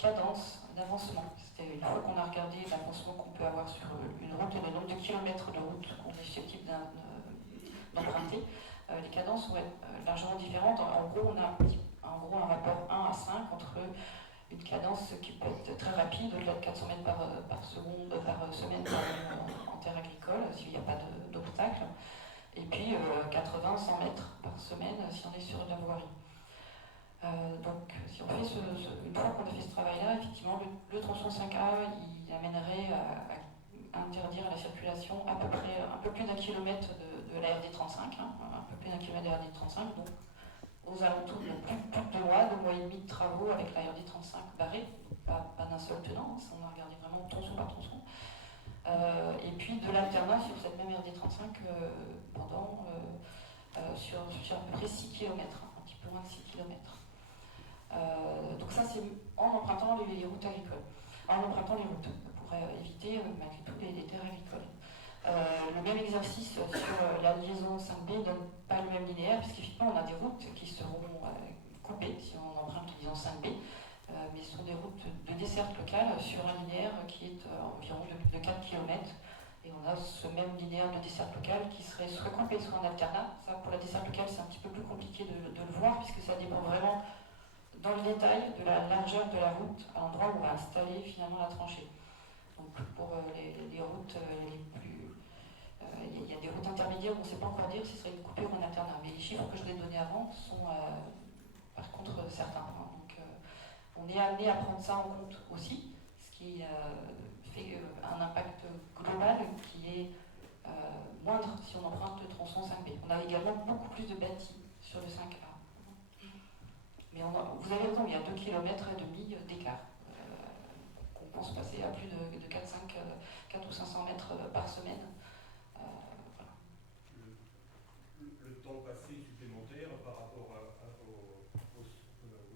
cadence d'avancement. C'est une fois qu'on a regardé l'avancement qu'on peut avoir sur une route et le nombre de kilomètres de route qu'on est susceptible d'emprunter, les cadences vont être largement différentes. En gros, on a un rapport 1 à 5 entre une cadence qui peut être très rapide, au-delà de 400 mètres par semaine en terre agricole, s'il n'y a pas d'obstacle, et puis 80-100 mètres par semaine si on est sur de la voirie. Donc, si on fait une fois qu'on a fait ce travail-là, effectivement, le tronçon 5A, il amènerait à interdire à la circulation à peu près un peu plus d'un kilomètre de la RD 35, un peu plus d'un kilomètre de la RD 35, donc aux alentours de plus de 2 mois et demi de travaux avec la RD 35 barrée, pas d'un seul tenant, on a regardé vraiment tronçon par tronçon. Et puis de l'alternat sur cette même RD 35 sur à peu près 6 km, un petit peu moins de 6 km. Donc ça c'est en empruntant les routes agricoles, en empruntant les routes pour éviter malgré tout les terres agricoles. Le même exercice sur la liaison 5B ne donne pas le même linéaire, puisqu'effectivement on a des routes qui seront coupées si on emprunte la liaison 5B, mais ce sont des routes de desserte locale sur un linéaire qui est environ de 4 km. Et on a ce même linéaire de desserte locale qui serait soit coupé, soit en alternat. Ça, pour la desserte locale, c'est un petit peu plus compliqué de le voir, puisque ça dépend vraiment dans le détail de la largeur de la route à l'endroit où on va installer finalement la tranchée. Donc pour les routes les plus... Il y a des routes intermédiaires où on ne sait pas encore dire si ce serait une coupure ou un alternat. Mais les chiffres que je vous ai donnés avant sont par contre certains. Donc on est amené à prendre ça en compte aussi, ce qui fait un impact global qui est moindre si on emprunte le tronçon 5B. On a également beaucoup plus de bâtis sur le 5A. Mais vous avez raison, il y a 2,5 km d'écart. On pense passer à plus de 4 ou 500 mètres par semaine. Voilà. Le temps passé supplémentaire par rapport au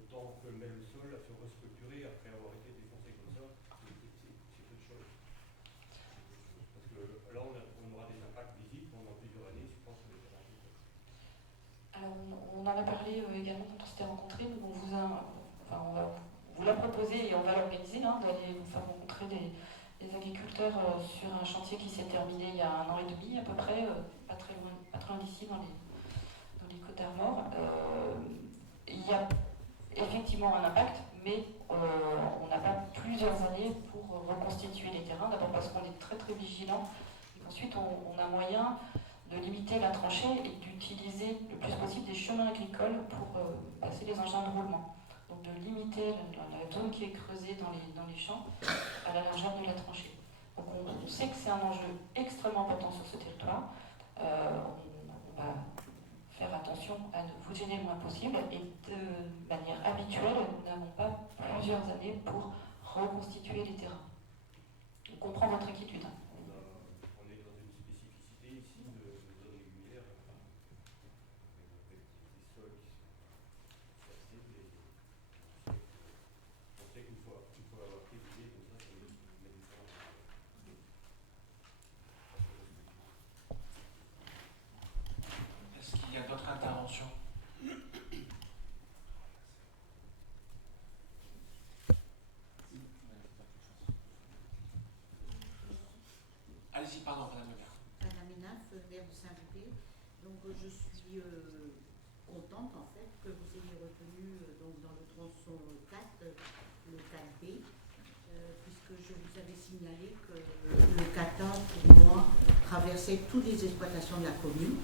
temps que met le sol à se restructurer après avoir été défoncé comme ça, c'est peu de choses. Parce que là, on aura des impacts visibles pendant plusieurs années, je pense, sur les terrains agricoles. Alors, on en a parlé également quand on s'était rencontrés. On va vous la proposer et on va l'organiser, d'aller vous faire rencontrer des agriculteurs sur un chantier qui s'est terminé il y a 1 an et demi à peu près, pas très loin d'ici, dans les Côtes d'Armor. Il y a effectivement un impact, mais on n'a pas plusieurs années pour reconstituer les terrains, d'abord parce qu'on est très très vigilant, et ensuite on a moyen de limiter la tranchée et d'utiliser le plus possible des chemins agricoles pour passer les engins de roulement. Donc de limiter la zone qui est creusée dans les champs à la largeur de la tranchée. Donc on sait que c'est un enjeu extrêmement important sur ce territoire. On va faire attention à ne vous gêner le moins possible et de manière habituelle, nous n'avons pas plusieurs années pour reconstituer les terrains. On comprend votre inquiétude. On est dans une spécificité ici de zone régulière avec des sols qui sont assez accessibles. On sait qu'il faut avoir précisé comme ça, c'est une différence. Est-ce qu'il y a d'autres interventions ? Allez-y, pardon, Madame le maire. Madame Inaf, maire de Saint-Pépé. Donc je suis contente en fait que vous ayez retenu donc dans le tronçon 4, le 4B, puisque je vous avais signalé que le 4A pour moi traversait toutes les exploitations de la commune,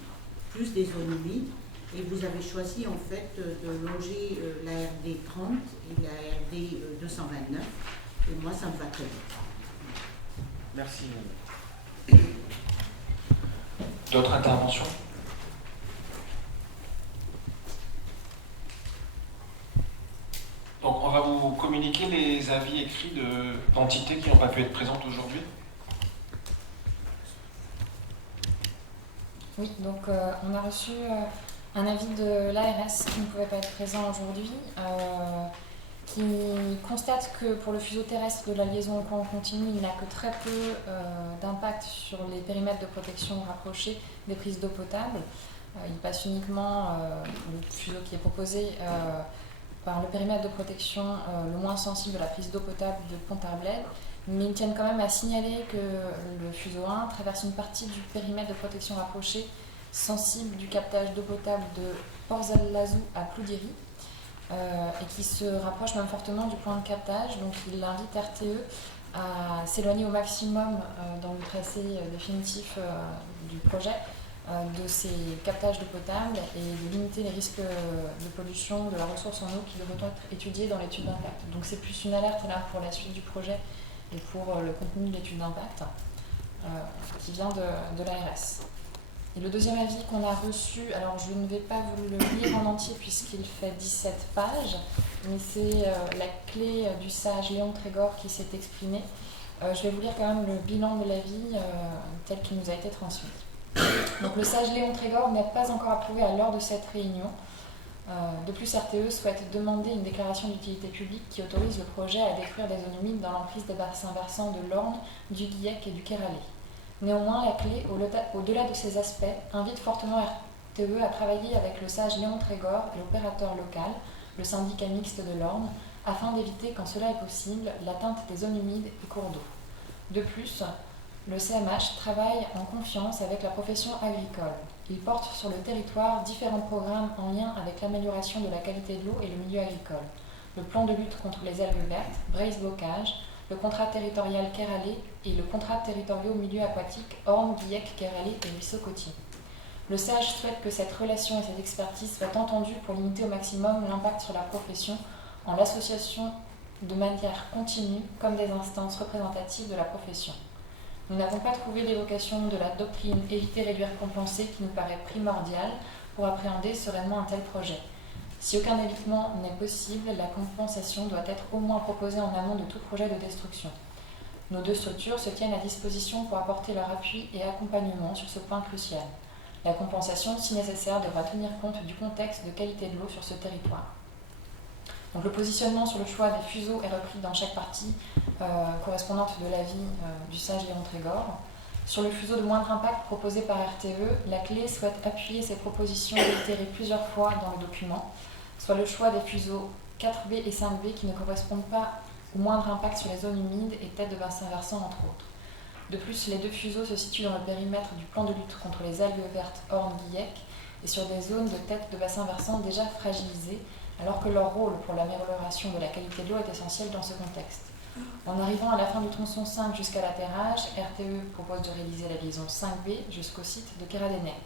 plus des zones humides, et vous avez choisi en fait de longer la RD 30 et la RD 229, et moi ça me va très bien. Merci. D'autres interventions ? Donc on va vous communiquer les avis écrits d'entités qui n'ont pas pu être présentes aujourd'hui. Oui, donc on a reçu un avis de l'ARS qui ne pouvait pas être présent aujourd'hui, qui constate que pour le fuseau terrestre de la liaison au courant continu, il n'a que très peu d'impact sur les périmètres de protection rapprochés des prises d'eau potable. Il passe uniquement, le fuseau qui est proposé, par le périmètre de protection le moins sensible de la prise d'eau potable de Pont-Arblède, mais ils tiennent quand même à signaler que le fuseau 1 traverse une partie du périmètre de protection rapproché sensible du captage d'eau potable de Port-Zalazou à Ploudéry, et qui se rapproche même fortement du point de captage. Donc il invite RTE à s'éloigner au maximum dans le tracé définitif du projet de ces captages d'eau potable et de limiter les risques de pollution de la ressource en eau qui devront être étudiés dans l'étude d'impact. Donc c'est plus une alerte là pour la suite du projet et pour le contenu de l'étude d'impact qui vient de l'ARS. Et le deuxième avis qu'on a reçu, alors je ne vais pas vous le lire en entier puisqu'il fait 17 pages, mais c'est la clé du sage Léon Trégor qui s'est exprimé. Je vais vous lire quand même le bilan de l'avis tel qu'il nous a été transmis. Donc le sage Léon Trégor n'a pas encore approuvé à l'heure de cette réunion. De plus, RTE souhaite demander une déclaration d'utilité publique qui autorise le projet à détruire des zones humides dans l'emprise des bassins versants de l'Orne, du Guillec et du Kéralé. Néanmoins, la clé, au-delà de ces aspects, invite fortement RTE à travailler avec le sage Léon Trégor et l'opérateur local, le syndicat mixte de l'Orne, afin d'éviter, quand cela est possible, l'atteinte des zones humides et cours d'eau. De plus, le CMH travaille en confiance avec la profession agricole. Il porte sur le territoire différents programmes en lien avec l'amélioration de la qualité de l'eau et le milieu agricole. Le plan de lutte contre les algues vertes, Braise-Bocage, le contrat territorial Kéralé et le contrat territorial milieu aquatique Orne, Guillec, Kéralé et Ruisseau-Cotier. Le sage souhaite que cette relation et cette expertise soient entendues pour limiter au maximum l'impact sur la profession en l'association de manière continue comme des instances représentatives de la profession. Nous n'avons pas trouvé l'évocation de la doctrine éviter, réduire, compenser qui nous paraît primordiale pour appréhender sereinement un tel projet. Si aucun évitement n'est possible, la compensation doit être au moins proposée en amont de tout projet de destruction. Nos deux structures se tiennent à disposition pour apporter leur appui et accompagnement sur ce point crucial. La compensation, si nécessaire, devra tenir compte du contexte de qualité de l'eau sur ce territoire. Donc, le positionnement sur le choix des fuseaux est repris dans chaque partie correspondante de l'avis du sage Léon Trégor. Sur le fuseau de moindre impact proposé par RTE, la clé souhaite appuyer ses propositions réitérées plusieurs fois dans le document, soit le choix des fuseaux 4B et 5B qui ne correspondent pas au moindre impact sur les zones humides et têtes de bassin versant entre autres. De plus, les deux fuseaux se situent dans le périmètre du plan de lutte contre les algues vertes Orne-Guillec et sur des zones de têtes de bassin versant déjà fragilisées, alors que leur rôle pour l'amélioration de la qualité de l'eau est essentiel dans ce contexte. En arrivant à la fin du tronçon 5 jusqu'à l'atterrage, RTE propose de réaliser la liaison 5B jusqu'au site de Kéradenec.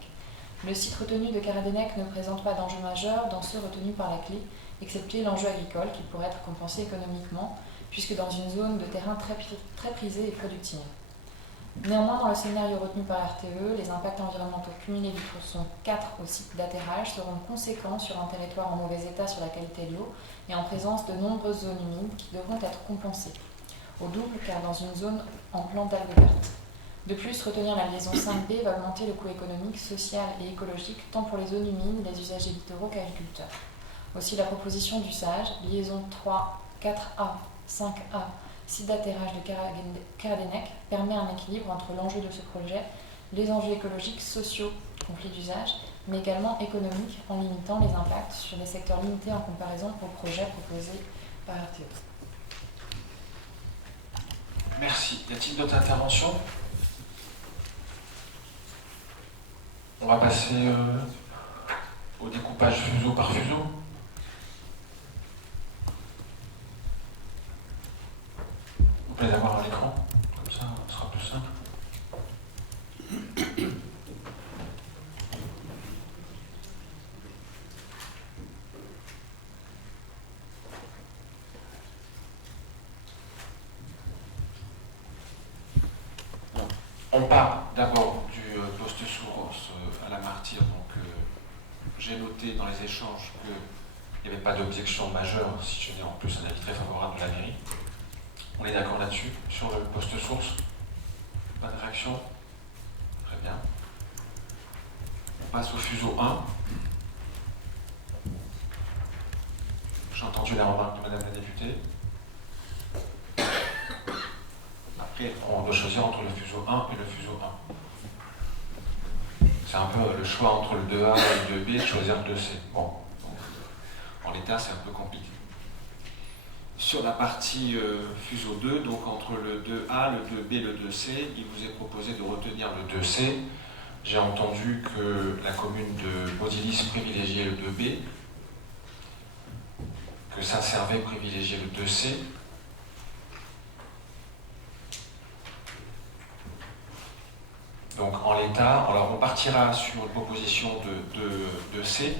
Le site retenu de Kéradenec ne présente pas d'enjeu majeur dans ceux retenus par la clé, excepté l'enjeu agricole qui pourrait être compensé économiquement, puisque dans une zone de terrain très prisée et productive. Néanmoins, dans le scénario retenu par RTE, les impacts environnementaux cumulés du tronçon 4 au site d'atterrage seront conséquents sur un territoire en mauvais état sur la qualité de l'eau et en présence de nombreuses zones humides qui devront être compensées. Au double, car dans une zone en plan d'algues vertes. De plus, retenir la liaison 5B va augmenter le coût économique, social et écologique tant pour les zones humides, les usagers littoraux qu'agriculteurs. Aussi, la proposition du SAGE, liaison 3, 4A, 5A, site d'atterrage de Kéradenec, permet un équilibre entre l'enjeu de ce projet, les enjeux écologiques, sociaux, conflits d'usage, mais également économiques en limitant les impacts sur des secteurs limités en comparaison au projet proposé par RTE. Merci. Y a-t-il d'autres interventions? On va passer au découpage fuseau par fuseau. Vous pouvez les avoir à l'écran, comme ça ce sera plus simple. On part d'abord du poste source à la Martyre. Donc, j'ai noté dans les échanges qu'il n'y avait pas d'objection majeure, si je n'ai en plus un avis très favorable de la mairie. On est d'accord là-dessus, sur le poste source? Pas de réaction? Très bien. On passe au fuseau 1. J'ai entendu la remarque de Madame la députée. Après, on doit choisir entre le fuseau 1 et le fuseau 1. C'est un peu le choix entre le 2A et le 2B, de choisir le 2C. Bon, en l'état, c'est un peu compliqué. sur la partie fuseau 2, donc entre le 2A, le 2B, le 2C, il vous est proposé de retenir le 2C. J'ai entendu que la commune de Baudilis privilégiait le 2B, que Saint-Servais privilégiait le 2C. Donc en l'état, alors on partira sur une proposition de C,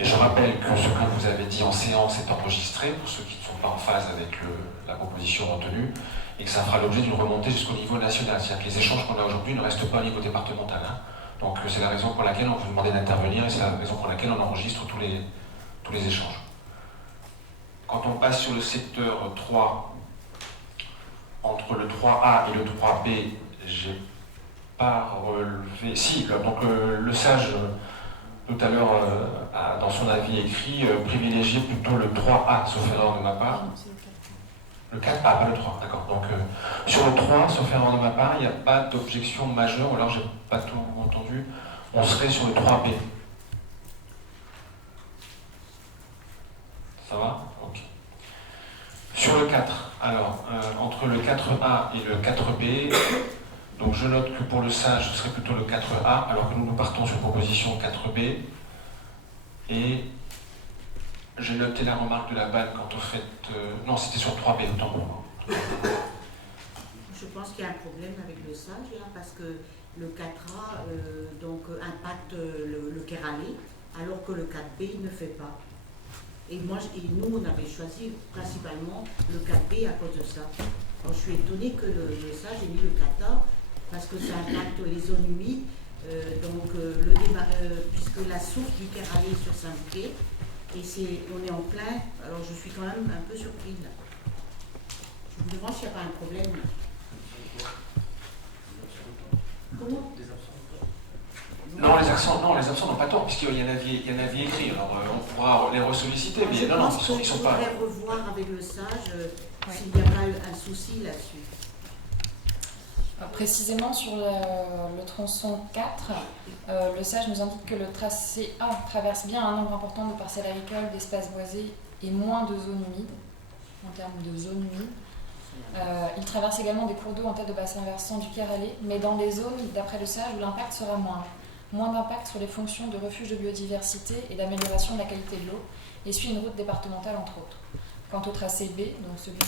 et je rappelle que ce que vous avez dit en séance est enregistré, pour ceux qui ne sont pas en phase avec la proposition retenue, et que ça fera l'objet d'une remontée jusqu'au niveau national. C'est-à-dire que les échanges qu'on a aujourd'hui ne restent pas au niveau départemental. Hein. Donc c'est la raison pour laquelle on vous demandait d'intervenir, et c'est la raison pour laquelle on enregistre tous les échanges. Quand on passe sur le secteur 3, entre le 3A et le 3B, j'ai pas relevé. Si, donc le sage, tout à l'heure, dans son avis écrit, privilégier plutôt le 3A, sauf erreur de ma part. Le 4, ah, pas le 3, d'accord. Donc sur le 3, sauf erreur de ma part, il n'y a pas d'objection majeure, ou alors j'ai pas tout entendu, on serait sur le 3B. Ça va? Ok. Sur le 4, alors, entre le 4A et le 4B, donc je note que pour le sage, ce serait plutôt le 4A, alors que nous partons sur proposition 4B. Et j'ai noté la remarque de la balle quant au fait... non, c'était sur 3B, autant pour moi. Je pense qu'il y a un problème avec le sage, là, parce que le 4A donc, impacte le Kéralé, alors que le 4B ne fait pas. Et nous, on avait choisi principalement le 4B à cause de ça. Alors, je suis étonnée que le sage ait mis le 4A, parce que ça impacte les zones humides, puisque la source du Kéralé est sur Saint-Quay, et on est en plein, alors je suis quand même un peu surprise là. Je me demande s'il n'y a pas un problème. Comment? Non, les absents n'ont pas tort, puisqu'il y a un avis écrit, alors on pourra les ressolliciter, mais non, ils sont pas... Je voudrais revoir avec le sage s'il n'y a pas un souci là-dessus. Précisément sur le tronçon 4, le sage nous indique que le tracé A traverse bien un nombre important de parcelles agricoles, d'espaces boisés et moins de zones humides, en termes de zones humides. Il traverse également des cours d'eau en tête de bassin versant du Kéralé, mais dans des zones, d'après le sage, où l'impact sera moindre. Moins d'impact sur les fonctions de refuge de biodiversité et d'amélioration de la qualité de l'eau, et suit une route départementale entre autres. Quant au tracé B, donc celui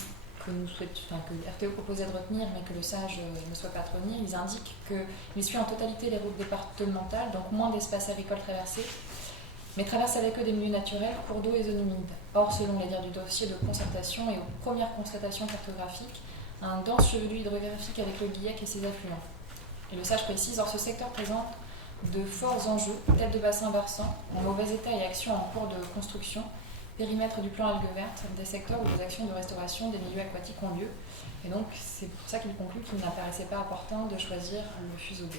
que RTE proposait de retenir, mais que le sage ne souhaite pas retenir, ils indiquent qu'il suit en totalité les routes départementales, donc moins d'espaces agricoles traversés, mais traverse avec eux des milieux naturels, cours d'eau et zones humides. Or, selon les dires du dossier de concertation et aux premières constatations cartographiques, un dense chevelu hydrographique avec le Guillec et ses affluents. Et le sage précise, or ce secteur présente de forts enjeux, tête de bassin versant, en mauvais état et actions en cours de construction, périmètre du plan algues vertes, des secteurs où des actions de restauration des milieux aquatiques ont lieu. Et donc, c'est pour ça qu'il conclut qu'il n'apparaissait pas opportun de choisir le fuseau B.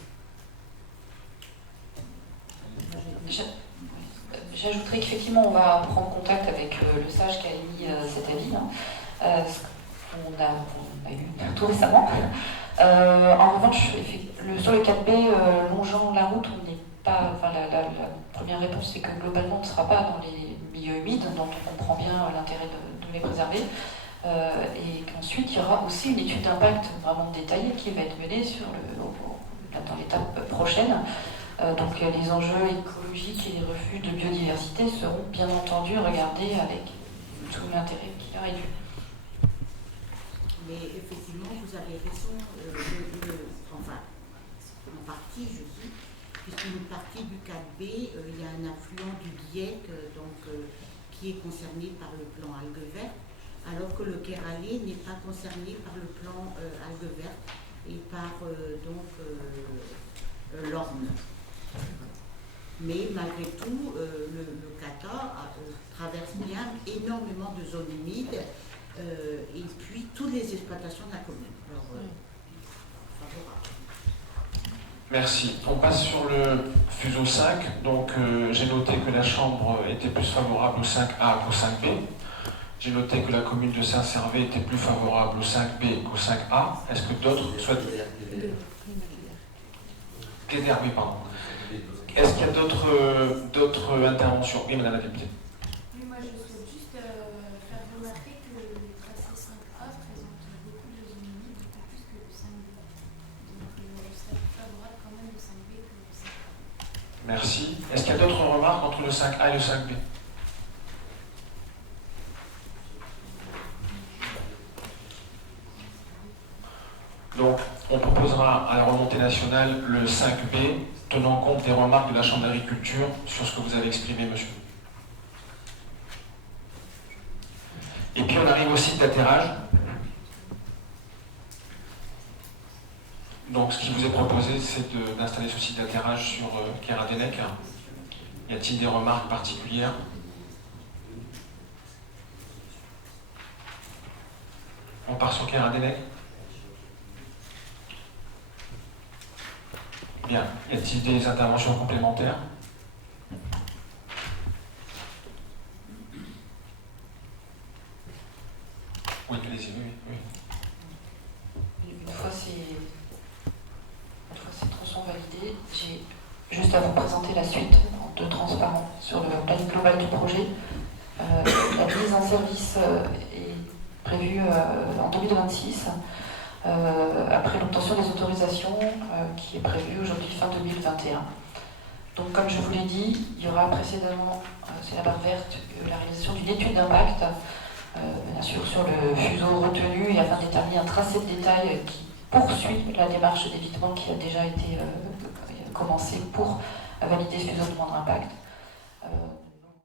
J'ajouterais qu'effectivement, on va prendre contact avec le sage qui a émis cet avis, qu'on a eu tout récemment. En revanche, sur le 4B, longeant la route, on n'est pas. Enfin, la première réponse, c'est que globalement, on ne sera pas dans les milieux humides, dont on comprend bien l'intérêt de les préserver. Et qu'ensuite, il y aura aussi une étude d'impact vraiment détaillée qui va être menée dans l'étape prochaine. Donc les enjeux écologiques et les refuges de biodiversité seront bien entendu regardés avec tout l'intérêt qui leur est dû. Mais effectivement, vous avez raison, enfin, en partie, je dis, puisqu'une partie du 4B, il y a un affluent du Guillec, qui est concerné par le plan algues vertes, alors que le Kéralé n'est pas concerné par le plan algues vertes et par l'Orne. Mais malgré tout, le Kata traverse bien énormément de zones humides et puis toutes les exploitations de la commune. Alors, favorable. Merci. On passe sur le fuseau 5. Donc j'ai noté que la Chambre était plus favorable au 5A qu'au 5B. J'ai noté que la commune de Saint-Servais était plus favorable au 5B qu'au 5A. Est-ce que d'autres souhaitent... oui, pardon. Est-ce qu'il y a d'autres interventions? Oui, madame la députée. Oui, moi je souhaite juste faire remarquer que le tracé Merci. Est-ce qu'il y a d'autres remarques entre le 5A et le 5B? Donc, on proposera à la remontée nationale le 5B, tenant compte des remarques de la Chambre d'agriculture sur ce que vous avez exprimé, monsieur. Et puis on arrive au site d'atterrage. Donc ce qui vous est proposé, c'est d'installer ce site d'atterrage sur Keradenek. Y a-t-il des remarques particulières? On part sur Keradenek? Bien. Y a-t-il des interventions complémentaires? Oui, allez-y, oui. Une fois ces tronçons validés, j'ai juste à vous présenter la suite de transparent sur le planning global du projet. La mise en service est prévue en 2026, après l'obtention des autorisations qui est prévue aujourd'hui fin 2021. Donc comme je vous l'ai dit, il y aura précédemment, c'est la barre verte, la réalisation d'une étude d'impact, bien sûr sur le fuseau retenu et afin de déterminer un tracé de détail qui poursuit la démarche d'évitement qui a déjà été commencée pour valider ce fuseau de moindre impact.